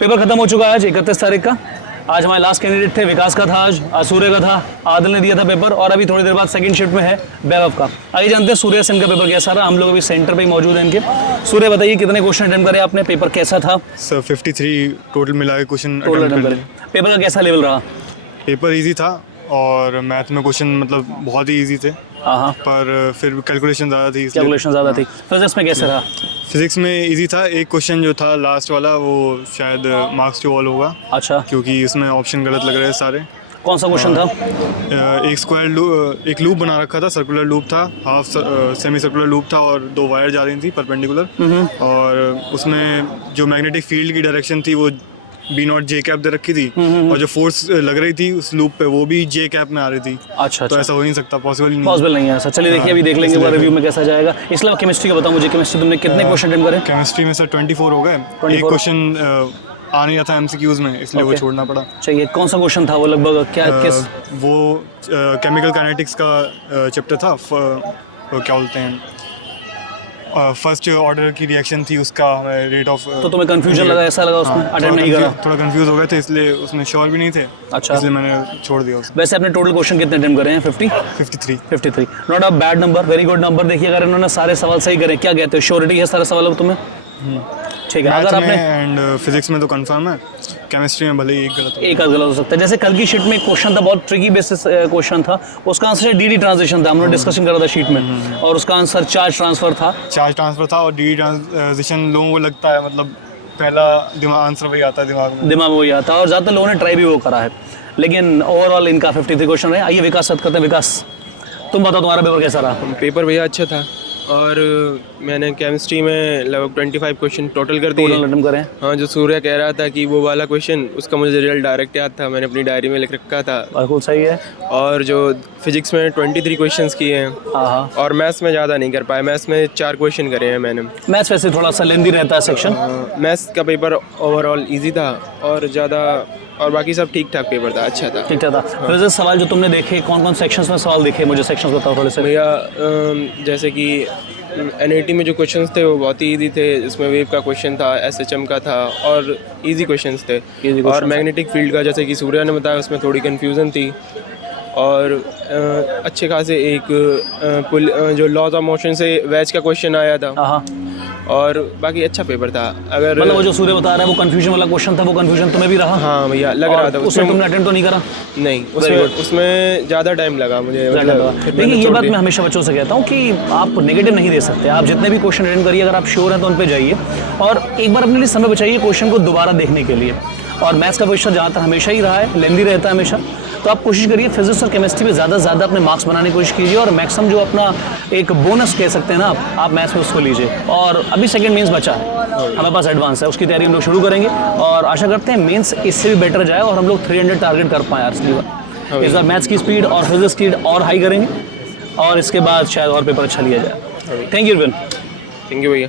Paper खत्म हो चुका है आज 31 तारीख का। आज हमारे लास्ट कैंडिडेट थे, विकास का था, आज सूर्य का था, आदिल ने दिया था पेपर और अभी थोड़ी देर बाद सेकंड शिफ्ट में है वैभव का। आइए जानते हैं सूर्य से इनका पेपर कैसा रहा। हम लोग अभी सेंटर पे ही मौजूद हैं इनके। सूर्य बताइए कितने क्वेश्चन अटेम्प्ट करे आपने, पेपर कैसा था? सर 53 टोटल मिला के क्वेश्चन टोटल अटेम्प्ट करे। पेपर का कैसा लेवल रहा? पेपर इजी था और मैथ में क्वेश्चन मतलब बहुत ही इजी थे, हाँ पर फिर कैलकुलेशन ज़्यादा थी। कैलकुलेशन ज़्यादा थी। फिजिक्स में कैसे रहा? फिजिक्स में इजी था। एक क्वेश्चन जो था लास्ट वाला वो शायद मार्क्स टू ऑल होगा, अच्छा, क्योंकि इसमें ऑप्शन गलत लग रहे हैं सारे। कौन सा क्वेश्चन था? एक स्क्वायर लूप, एक लूप बना रखा था, सर्कुलर लूप था, हाफ सेमी सर्कुलर लूप था और दो वायर जा रही थी परपेंडिकुलर, और उसमें जो मैग्नेटिक फील्ड की डायरेक्शन थी वो बी नॉट जे कैप दे रखी थी, और जो फोर्स लग रही थी उस लूप पे वो भी जे कैप में आ रही थी। अच्छा, तो ऐसा हो ही नहीं सकता, पॉसिबल ही नहीं। पॉसिबल नहीं है ऐसा। चलिए देखिए, अभी देख लेंगे वो रिव्यू में कैसा जाएगा। इसके अलावा केमिस्ट्री का बताओ मुझे, केमिस्ट्री तुमने कितने क्वेश्चन अटेम्प्ट करे? केमिस्ट्री में सर 24 हो गए। एक क्वेश्चन आ नहीं रहा था एमसीक्यूज में, इसलिए वो छोड़ना पड़ा। चाहिए कौन सा क्वेश्चन था वो, लगभग क्या किस? वो केमिकल काइनेटिक्स का चैप्टर था, क्या बोलते हैं, फर्स्ट ऑर्डर की रिएक्शन थी, उसका हमें रेट ऑफ। तो तुम्हें कंफ्यूजन लगा, ऐसा लगा उसमें? अटेम्प्ट नहीं करा? थोड़ा कंफ्यूज हो गए थे, इसलिए उसमें श्योर भी नहीं थे। अच्छा, इसलिए मैंने छोड़ दिया उसे। वैसे आपने टोटल क्वेश्चन कितने अटेम्प्ट करे हैं? 53 not a bad number, very good number. देखिए अगर इन्होंने सारे सवाल सही करे, क्या कहते हो, श्योरिटी है सारे सवालों को तुम्हें? ठीक है। अगर आपने एंड फिजिक्स में तो कंफर्म है, केमिस्ट्री में भले ही एक गलत हो सकता है। जैसे कल की शीट में एक क्वेश्चन था, बहुत ट्रिकी बेसिस क्वेश्चन था, उसका आंसर डी ट्रांजिशन था, हमने डिस्कशन करा था शीट में, और उसका आंसर चार्ज ट्रांसफर था। और डी ट्रांजिशन लोगों को लगता है मतलब पहला आंसर वही आता है दिमाग में वही आता है, और ज़्यादातर लोगों ने ट्राई भी वो करा है, लेकिन ओवरऑल इनका 53 क्वेश्चन रहे। आइए विकास से करते हैं। विकास तुम बताओ तुम्हारा पेपर कैसा रहा? पेपर भैया अच्छा था, और मैंने केमिस्ट्री में लगभग 25 क्वेश्चन टोटल कर दिए। करें। हाँ, जो सूर्य कह रहा था कि वो वाला क्वेश्चन, उसका मुझे रिजल्ट डायरेक्ट याद था, मैंने अपनी डायरी में लिख रखा था। बिल्कुल सही है। और जो फिजिक्स में 23 क्वेश्चंस किए हैं, हाँ, और मैथ्स में ज़्यादा नहीं कर पाए। मैथ्स में 4 क्वेश्चन करे हैं मैंने। मैथ्स वैसे थोड़ा सा लेंदी रहता है सेक्शन। मैथ्स का पेपर ओवरऑल ईजी था, और बाकी सब ठीक ठाक पेपर था, अच्छा था। ठीक था। फिर सवाल जो तुमने देखे, कौन कौन सेक्शंस में सवाल देखे, मुझे सेक्शंस बताओ थोड़े से। भैया जैसे कि एनआईटी में जो क्वेश्चंस थे वो बहुत ही इजी थे। इसमें वेव का क्वेश्चन था, एसएचएम का था, और इजी क्वेश्चंस थे। और मैग्नेटिक फील्ड का, जैसे कि सूर्या ने बताया, उसमें थोड़ी कन्फ्यूज़न थी, और अच्छे खासे एक जो लॉज ऑफ मोशन से वैज का क्वेश्चन आया था, और बाकी अच्छा पेपर था। अगर मतलब वो जो सूर्य बता रहा है वो कंफ्यूजन वाला क्वेश्चन था, वो कंफ्यूजन तुम्हें भी रहा? हाँ भैया, लग रहा था। उसमें तुमने अटेम्प्ट तो नहीं करा? नहीं, उसमें ज़्यादा टाइम लगा मुझे। देखिए ये बात मैं हमेशा बच्चों से कहता हूँ कि आप नेगेटिव नहीं दे सकते। आप जितने भी क्वेश्चन अटेम्प्ट करिए, अगर आप श्योर हैं तो उन पर जाइए, और एक बार अपने लिए समय बचाइए क्वेश्चन को दोबारा देखने के लिए। और मैथ्स का क्वेश्चन ज़्यादातर हमेशा ही रहा है, लेंदी रहता है हमेशा, तो आप कोशिश करिए फिजिक्स और केमिस्ट्री में ज़्यादा से ज़्यादा अपने मार्क्स बनाने की कोशिश कीजिए, और मैक्सिमम जो अपना एक बोनस कह सकते हैं ना आप मैथ्स में उसको लीजिए। और अभी सेकंड मेंस बचा है, हमारे पास एडवांस है, उसकी तैयारी हम लोग शुरू करेंगे, और आशा करते हैं मेंस इससे भी बेटर जाए और हम लोग 300 टारगेट कर पाएँ यार इस बार। मैथ्स की स्पीड और फिजिक्स की और हाई करेंगे, और इसके बाद शायद और पेपर अच्छा लिया जाए। थैंक यू भैया।